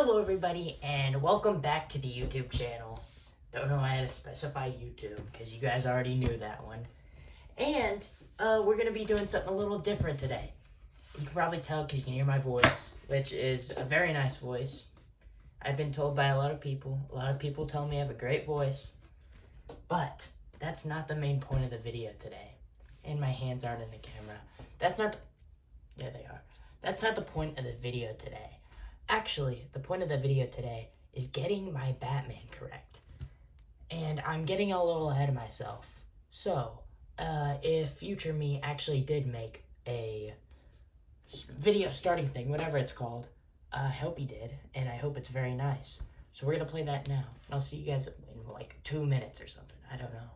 Hello everybody and welcome back to the YouTube channel. Don't know how to specify YouTube because you guys already knew that one. And we're going to be doing something a little different today. You can probably tell because you can hear my voice, which is a very nice voice. I've been told by a lot of people. A lot of people tell me I have a great voice. But that's not the main point of the video today. And my hands aren't in the camera. There they are. That's not the point of the video today. Actually, the point of the video today is getting my Batman correct. And I'm getting a little ahead of myself. So, if future me actually did make a video starting thing, whatever it's called, I hope he did, and I hope it's very nice. So we're going to play that now. And I'll see you guys in like 2 minutes or something. I don't know.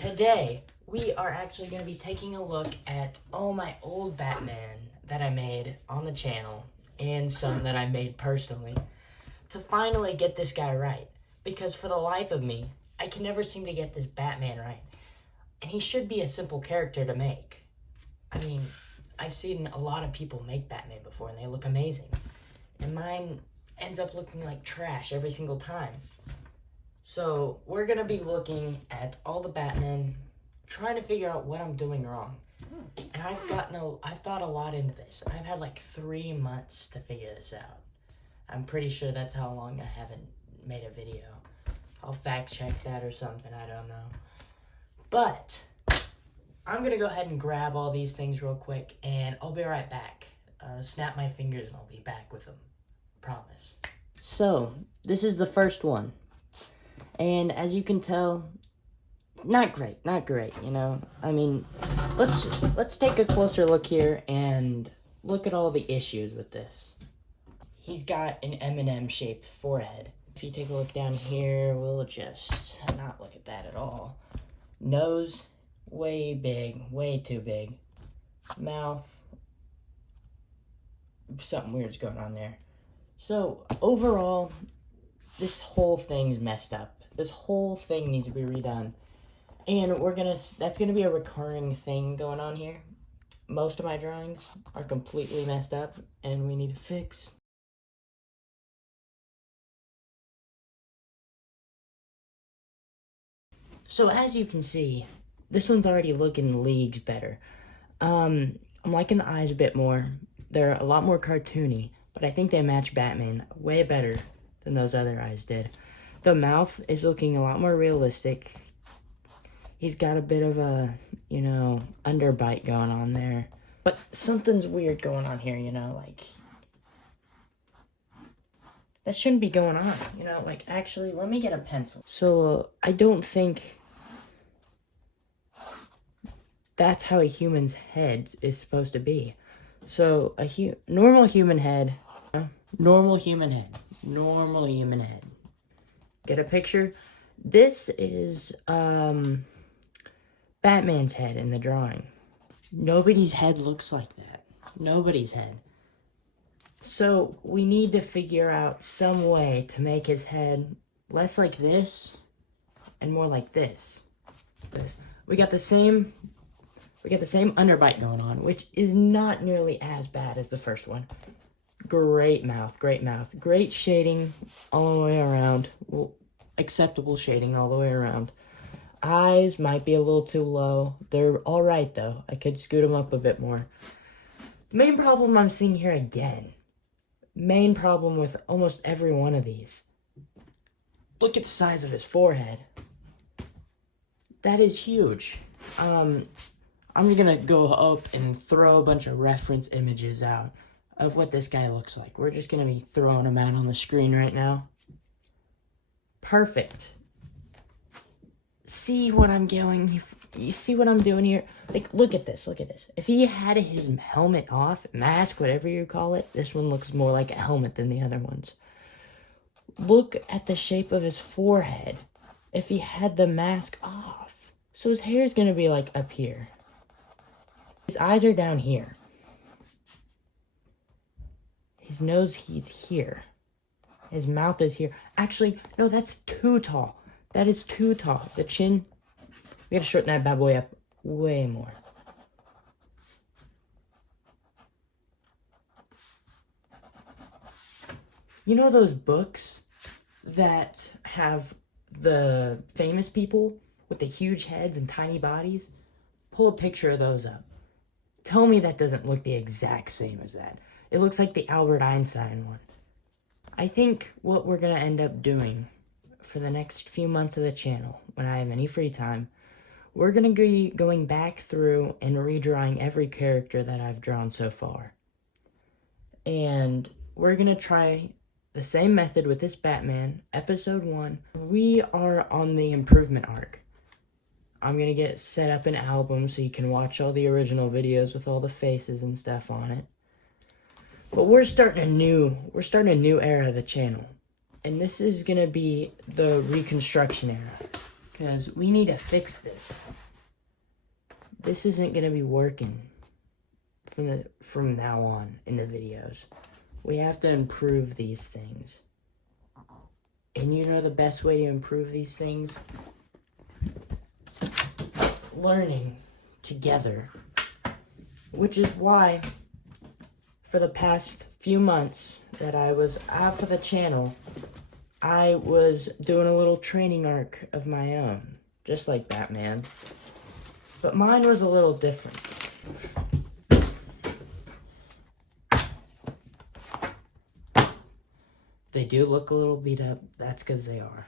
Today, we are actually going to be taking a look at all my old Batman that I made on the channel and some that I made personally to finally get this guy right. Because for the life of me, I can never seem to get this Batman right. And he should be a simple character to make. I mean, I've seen a lot of people make Batman before and they look amazing. And mine ends up looking like trash every single time. So we're going to be looking at all the Batman, trying to figure out what I'm doing wrong. And I've thought a lot into this. I've had like 3 months to figure this out. I'm pretty sure that's how long I haven't made a video. I'll fact check that or something, I don't know. But I'm going to go ahead and grab all these things real quick and I'll be right back. Snap my fingers and I'll be back with them. Promise. So, this is the first one. And as you can tell, not great, you know? I mean, let's take a closer look here and look at all the issues with this. He's got an M&M shaped forehead. If you take a look down here, we'll just not look at that at all. Nose, way big, way too big. Mouth, something weird's going on there. So, overall, this whole thing's messed up. This whole thing needs to be redone. And that's gonna be a recurring thing going on here. Most of my drawings are completely messed up and we need to fix. So as you can see, this one's already looking leagues better. I'm liking the eyes a bit more. They're a lot more cartoony, but I think they match Batman way better than those other eyes did. The mouth is looking a lot more realistic. He's got a bit of a, underbite going on there. But something's weird going on here, like... that shouldn't be going on, actually, let me get a pencil. So, I don't think that's how a human's head is supposed to be. So, normal human head. Get a picture? This is, Batman's head in the drawing. Nobody's head looks like that. Nobody's head. So, we need to figure out some way to make his head less like this and more like this. We got the same underbite going on, which is not nearly as bad as the first one. Great mouth. Great shading all the way around. Well, acceptable shading all the way around. Eyes might be a little too low. They're alright, though. I could scoot them up a bit more. The main problem I'm seeing here again. Main problem with almost every one of these. Look at the size of his forehead. That is huge. I'm gonna go up and throw a bunch of reference images out of what this guy looks like. We're just gonna be throwing them out on the screen right now. Perfect. See what I'm doing? You see what I'm doing here? Like, look at this. If he had his helmet off, mask, whatever you call it, this one looks more like a helmet than the other ones. Look at the shape of his forehead. If he had the mask off. So his hair is gonna be like up here. His eyes are down here. His nose, he's here. His mouth is here. Actually, no, that's too tall. That is too tall. The chin, we gotta shorten that bad boy up way more. You know those books that have the famous people with the huge heads and tiny bodies? Pull a picture of those up. Tell me that doesn't look the exact same as that. It looks like the Albert Einstein one. I think what we're gonna end up doing for the next few months of the channel, when I have any free time, we're gonna be going back through and redrawing every character that I've drawn so far. And we're gonna try the same method with this Batman, episode 1. We are on the improvement arc. I'm gonna get set up an album so you can watch all the original videos with all the faces and stuff on it. But we're starting a new era of the channel. And this is gonna be the reconstruction era. Because we need to fix this. This isn't gonna be working from now on in the videos. We have to improve these things. And you know the best way to improve these things? Learning together. Which is why, for the past few months that I was out of the channel, I was doing a little training arc of my own. Just like Batman. But mine was a little different. They do look a little beat up. That's because they are.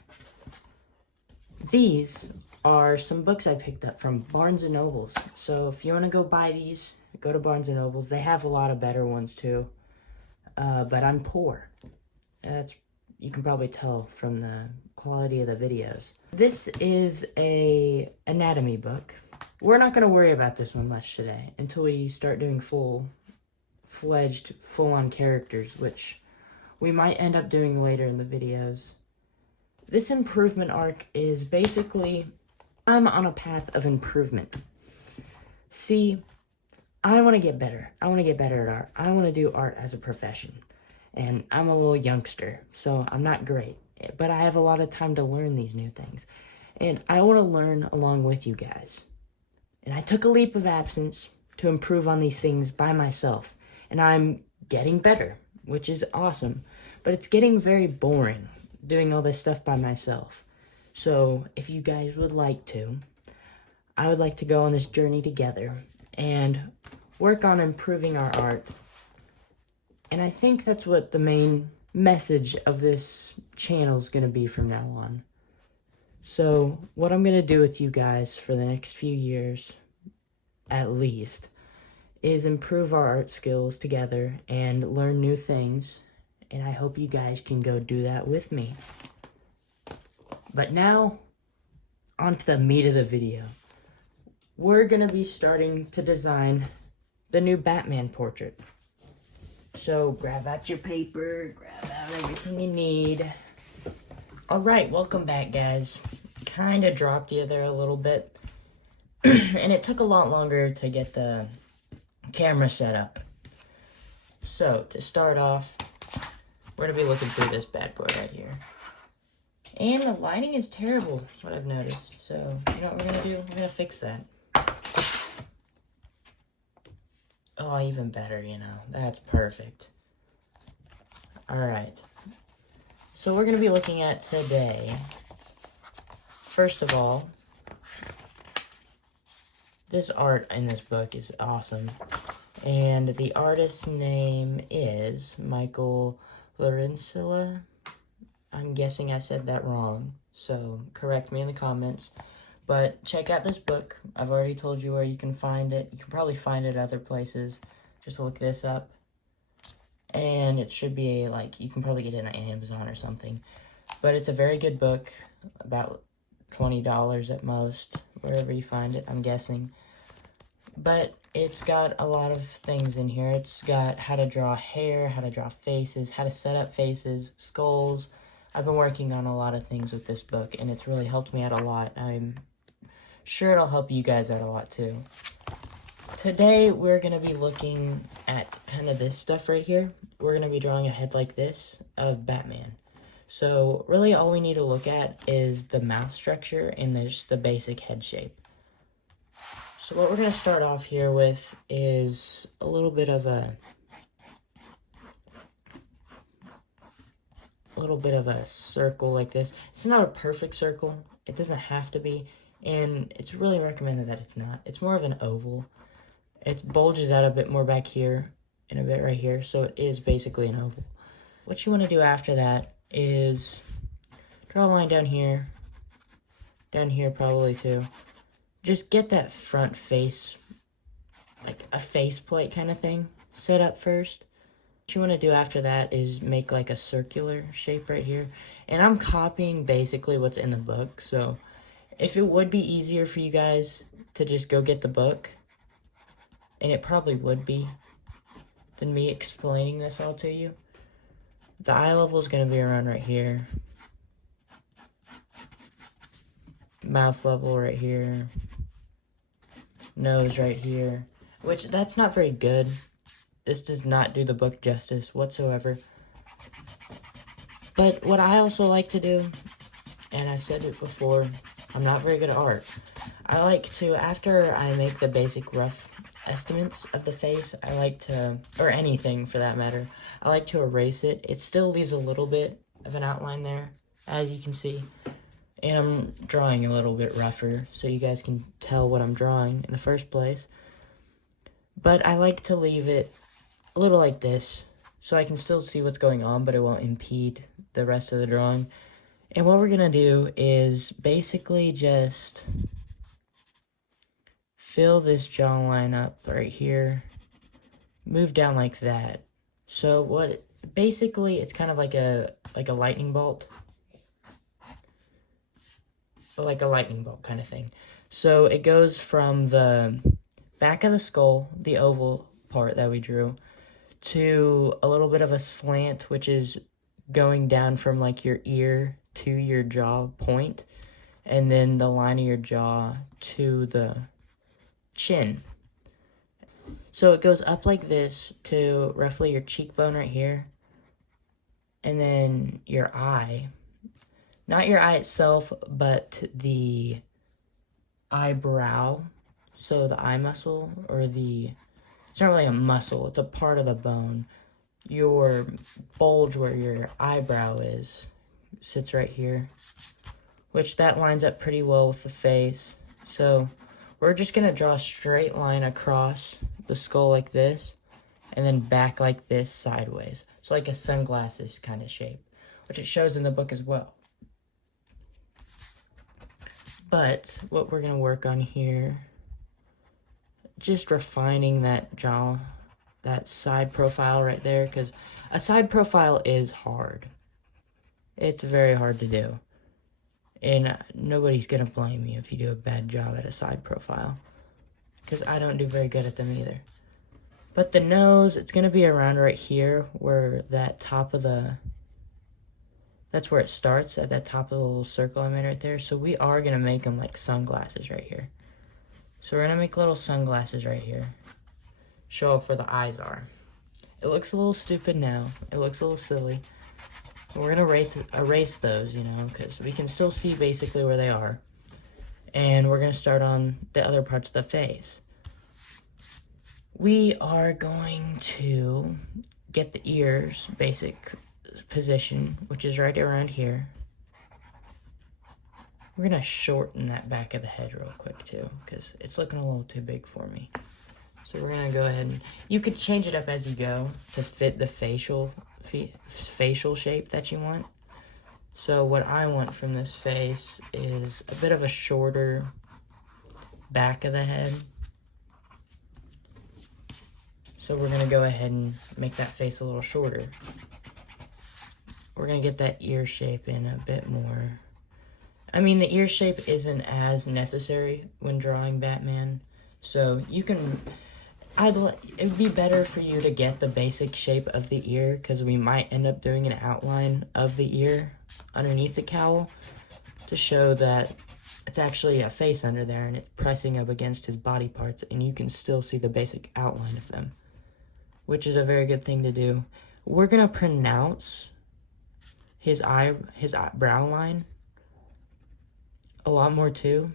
These are some books I picked up from Barnes & Nobles. So if you want to go buy these, go to Barnes & Nobles. They have a lot of better ones too. But I'm poor. You can probably tell from the quality of the videos. This is a anatomy book. We're not going to worry about this one much today until we start doing full-fledged, full-on characters, which we might end up doing later in the videos. This improvement arc is basically, I'm on a path of improvement. See, I want to get better. I want to get better at art. I want to do art as a profession. And I'm a little youngster, so I'm not great. But I have a lot of time to learn these new things. And I want to learn along with you guys. And I took a leap of absence to improve on these things by myself. And I'm getting better, which is awesome. But it's getting very boring doing all this stuff by myself. So if you guys would like to, I would like to go on this journey together and work on improving our art. And I think that's what the main message of this channel is going to be from now on. So what I'm going to do with you guys for the next few years, at least, is improve our art skills together and learn new things. And I hope you guys can go do that with me. But now, on to the meat of the video. We're going to be starting to design the new Batman portrait. So grab out your paper, grab out everything you need. Alright, welcome back, guys. Kind of dropped you there a little bit. And it took a lot longer to get the camera set up. So, to start off, we're going to be looking through this bad boy right here. And the lighting is terrible, what I've noticed. So, you know what we're going to do? We're going to fix that. Oh, even better, you know. That's perfect. Alright. So we're going to be looking at today, first of all, this art in this book is awesome. And the artist's name is Michael Lorenzilla. I'm guessing I said that wrong, so correct me in the comments. But check out this book. I've already told you where you can find it. You can probably find it other places. Just look this up. And it should be, like, you can probably get it on Amazon or something. But it's a very good book. About $20 at most, wherever you find it, I'm guessing. But it's got a lot of things in here. It's got how to draw hair, how to draw faces, how to set up faces, skulls. I've been working on a lot of things with this book, and it's really helped me out a lot. I'm sure it'll help you guys out a lot too. Today, we're going to be looking at kind of this stuff right here. We're going to be drawing a head like this of Batman. So really all we need to look at is the mouth structure and there's the basic head shape. So what we're going to start off here with is a little bit of a circle like this. It's not a perfect circle. It doesn't have to be, and it's really recommended that it's not. It's more of an oval. It bulges out a bit more back here and a bit right here, so it is basically an oval. What you want to do after that is draw a line down here probably too. Just get that front face, like a faceplate kind of thing, set up first. What you want to do after that is make like a circular shape right here. And I'm copying basically what's in the book, so if it would be easier for you guys to just go get the book, and it probably would be, than me explaining this all to you. The eye level is going to be around right here. Mouth level right here. Nose right here. Which, that's not very good. This does not do the book justice whatsoever. But what I also like to do, and I've said it before, I'm not very good at art. I like to, after I make the basic rough estimates of the face, I like to, or anything for that matter, I like to erase it. It still leaves a little bit of an outline there, as you can see. And I'm drawing a little bit rougher, so you guys can tell what I'm drawing in the first place. But I like to leave it a little like this, so I can still see what's going on, but it won't impede the rest of the drawing. And what we're going to do is basically just fill this jawline up right here, move down like that. So basically it's kind of like a lightning bolt. Like a lightning bolt kind of thing. So it goes from the back of the skull, the oval part that we drew, to a little bit of a slant, which is going down from like your ear to your jaw point, and then the line of your jaw to the chin. So it goes up like this to roughly your cheekbone right here, and then your eye. Not your eye itself, but the eyebrow. So the eye muscle, or it's not really a muscle, it's a part of the bone. Your bulge where your eyebrow is sits right here, which that lines up pretty well with the face. So we're just going to draw a straight line across the skull like this, and then back like this sideways. So like a sunglasses kind of shape, which it shows in the book as well. But what we're going to work on here, just refining that jaw, that side profile right there, because a side profile is hard. It's very hard to do. And nobody's going to blame you if you do a bad job at a side profile, because I don't do very good at them either. But the nose, it's going to be around right here where that top of that's where it starts, at that top of the little circle I made right there. So we are going to make them like sunglasses right here. So we're going to make little sunglasses right here. Show up where the eyes are. It looks a little stupid now. It looks a little silly. We're going to erase those, because we can still see basically where they are. And we're going to start on the other parts of the face. We are going to get the ears basic position, which is right around here. We're going to shorten that back of the head real quick too, because it's looking a little too big for me. So we're going to go ahead and, you could change it up as you go to fit the facial shape that you want. So what I want from this face is a bit of a shorter back of the head. So we're going to go ahead and make that face a little shorter. We're going to get that ear shape in a bit more. I mean, the ear shape isn't as necessary when drawing Batman. So you can, it would be better for you to get the basic shape of the ear, because we might end up doing an outline of the ear underneath the cowl to show that it's actually a face under there and it's pressing up against his body parts, and you can still see the basic outline of them, which is a very good thing to do. We're going to pronounce his brow line a lot more too,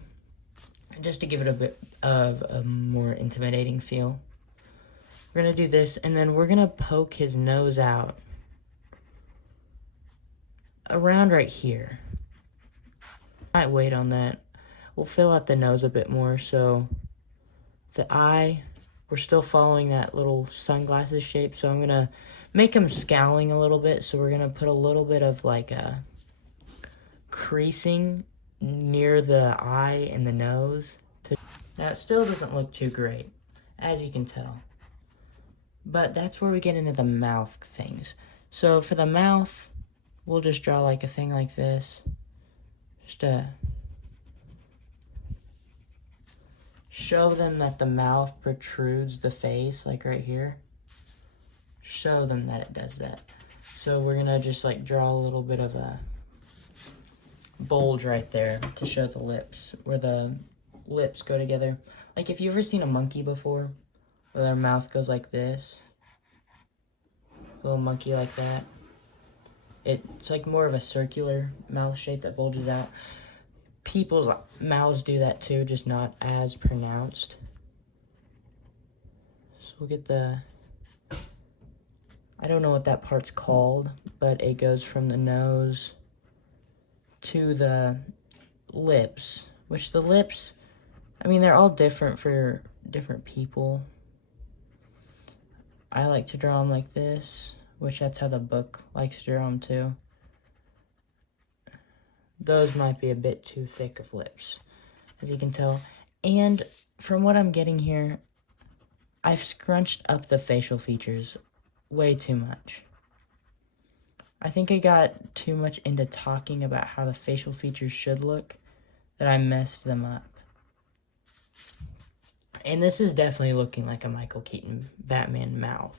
just to give it a bit of a more intimidating feel. We're gonna do this, and then we're gonna poke his nose out around right here. Might wait on that. We'll fill out the nose a bit more, so the eye, we're still following that little sunglasses shape, so I'm gonna make him scowling a little bit, so we're gonna put a little bit of like a creasing near the eye and the nose. Now it still doesn't look too great, as you can tell, but that's where we get into the mouth things. So for the mouth, we'll just draw like a thing like this, just to show them that the mouth protrudes the face, like right here. Show them that it does that. So we're gonna just like draw a little bit of a bulge right there to show the lips, where the lips go together. Like if you've ever seen a monkey before, where their mouth goes like this, a little monkey like that. It's like more of a circular mouth shape that bulges out. People's mouths do that too, just not as pronounced. So we'll get the, I don't know what that part's called, but it goes from the nose to the lips, which the lips, I mean, they're all different for different people. I like to draw them like this, which that's how the book likes to draw them too. Those might be a bit too thick of lips, as you can tell. And from what I'm getting here, I've scrunched up the facial features way too much. I think I got too much into talking about how the facial features should look that I messed them up. And this is definitely looking like a Michael Keaton Batman mouth,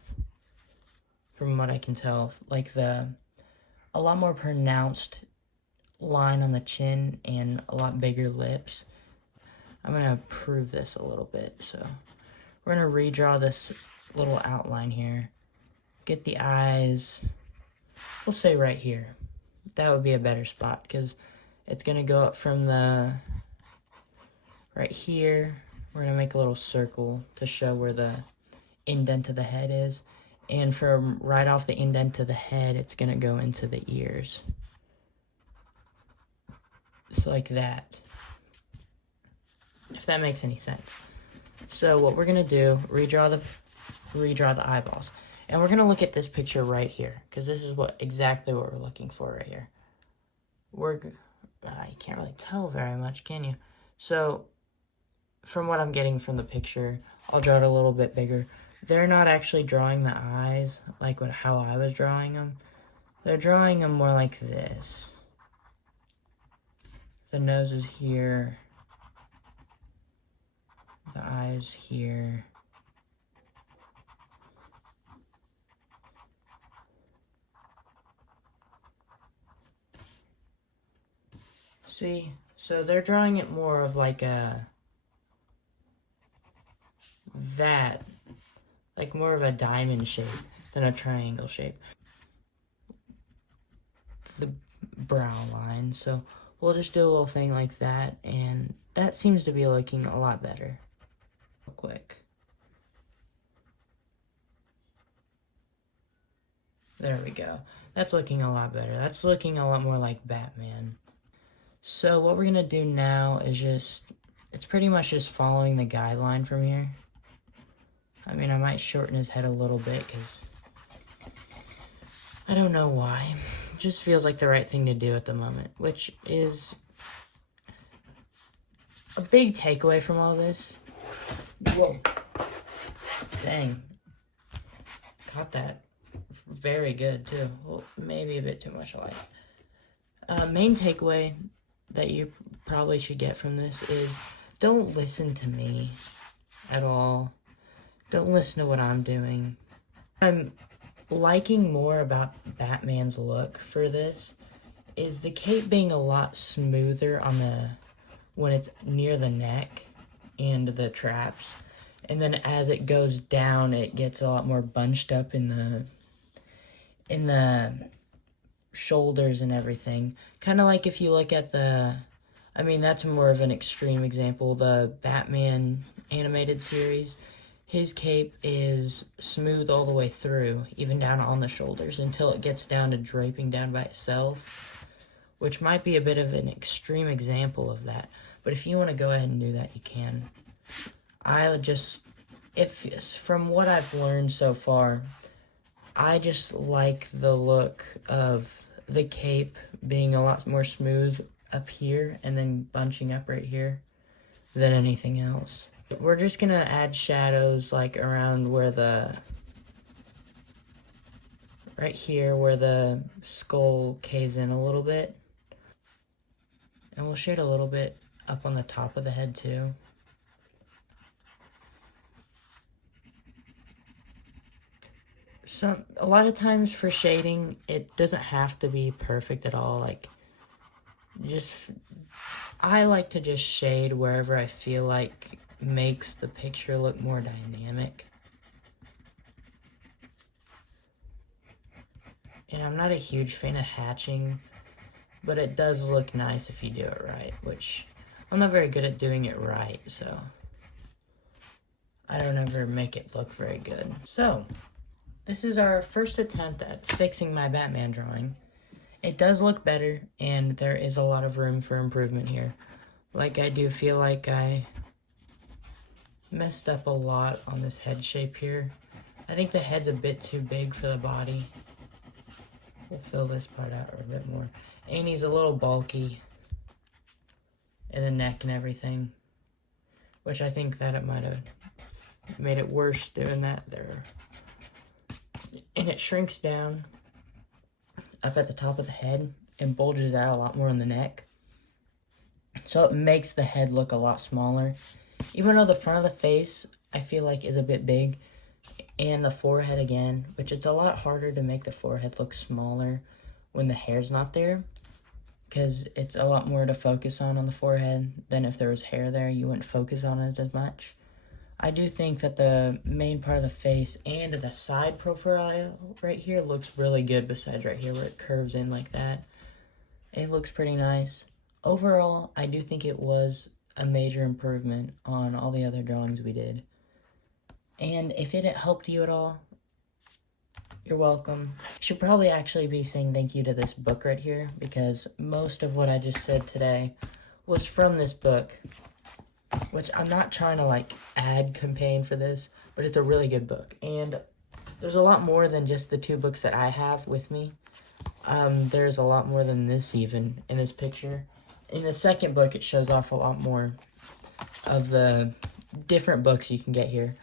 from what I can tell. Like a lot more pronounced line on the chin and a lot bigger lips. I'm gonna improve this a little bit, so we're gonna redraw this little outline here. Get the eyes, we'll say right here. That would be a better spot, because it's gonna go up from the right here. We're gonna make a little circle to show where the indent of the head is, and from right off the indent of the head, it's gonna go into the ears. So like that, if that makes any sense. So what we're gonna do, redraw the eyeballs, and we're gonna look at this picture right here, because this is exactly what we're looking for right here. You can't really tell very much, can you? So from what I'm getting from the picture, I'll draw it a little bit bigger. They're not actually drawing the eyes like how I was drawing them. They're drawing them more like this. The nose is here, the eyes here. See, so they're drawing it more of like like more of a diamond shape than a triangle shape. The brow line, so we'll just do a little thing like that, and that seems to be looking a lot better. Real quick. There we go. That's looking a lot better. That's looking a lot more like Batman. So what we're gonna do now is it's pretty much just following the guideline from here. I mean, I might shorten his head a little bit, because I don't know why. It just feels like the right thing to do at the moment, which is a big takeaway from all this. Whoa. Dang. Caught that very good, too. Well, maybe a bit too much light. Main takeaway that you probably should get from this is don't listen to me at all. Don't listen to what I'm doing. I'm liking more about Batman's look for this is the cape being a lot smoother on when it's near the neck and the traps, and then as it goes down, it gets a lot more bunched up in the shoulders and everything. Kind of like if you look at I mean, that's more of an extreme example, the Batman animated series. His cape is smooth all the way through, even down on the shoulders, until it gets down to draping down by itself, which might be a bit of an extreme example of that. But if you want to go ahead and do that, you can. From what I've learned so far, I just like the look of the cape being a lot more smooth up here and then bunching up right here than anything else. We're just gonna add shadows like around where right here where the skull caves in a little bit. And we'll shade a little bit up on the top of the head too. A lot of times for shading, it doesn't have to be perfect at all. Like, I like to just shade wherever I feel like makes the picture look more dynamic. And I'm not a huge fan of hatching, but it does look nice if you do it right, which I'm not very good at doing it right, so I don't ever make it look very good. So, this is our first attempt at fixing my Batman drawing. It does look better, and there is a lot of room for improvement here. Like, I do feel like I messed up a lot on this head shape here. I think the head's a bit too big for the body. We'll fill this part out a bit more. And he's a little bulky in the neck and everything, which I think that it might have made it worse doing that there. And it shrinks down up at the top of the head and bulges out a lot more on the neck. So it makes the head look a lot smaller. Even though the front of the face, I feel like, is a bit big. And the forehead again, which it's a lot harder to make the forehead look smaller when the hair's not there. Because it's a lot more to focus on the forehead than if there was hair there, you wouldn't focus on it as much. I do think that the main part of the face and the side profile right here looks really good besides right here where it curves in like that. It looks pretty nice. Overall, I do think it was a major improvement on all the other drawings we did. And if it helped you at all, you're welcome. I should probably actually be saying thank you to this book right here, because most of what I just said today was from this book, which I'm not trying to like ad campaign for this, but it's a really good book. And there's a lot more than just the 2 books that I have with me. There's a lot more than this even in this picture. In the second book, it shows off a lot more of the different books you can get here.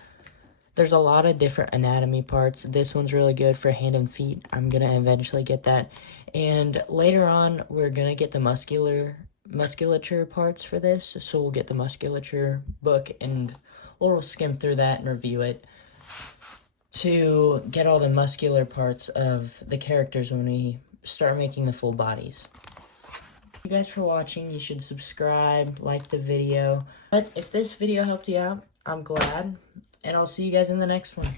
There's a lot of different anatomy parts. This one's really good for hand and feet. I'm going to eventually get that. And later on, we're going to get the musculature parts for this. So we'll get the musculature book and we'll skim through that and review it to get all the muscular parts of the characters when we start making the full bodies. Thank you guys for watching. You should subscribe, like the video. But if this video helped you out, I'm glad. And I'll see you guys in the next one.